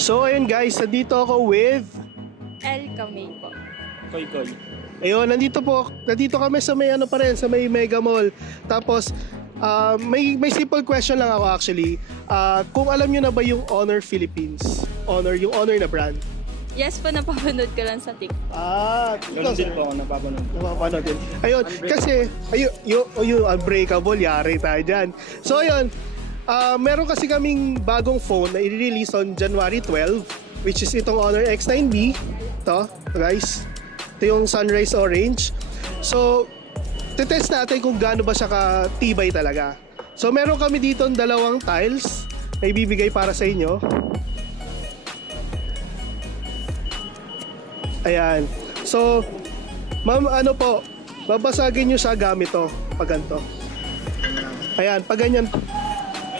So ayun guys, nandito ako with El Camay po. Koy. ayun, nandito kami sa may ano pa rin, sa may Mega Mall. Tapos may simple question lang ako actually. Kung alam niyo na ba yung Honor Philippines? Yung Honor na brand. Yes po, napapanood ko lang sa TikTok. Ganun din po ako napapanood. Din. Ayun, kasi yung Unbreakable, yari tayo dyan. So ayun, meron kasi kaming bagong phone na i-release on January 12, which is itong Honor X9B. Ito, guys. Ito yung Sunrise Orange. So, titest natin kung gaano ba siya katibay talaga. So, meron kami dito dalawang tiles na ibibigay para sa inyo. Ayan. So, ma'am, ano po, babasagin nyo siya gamit to, pag ganito. Ayan, pag ganyan,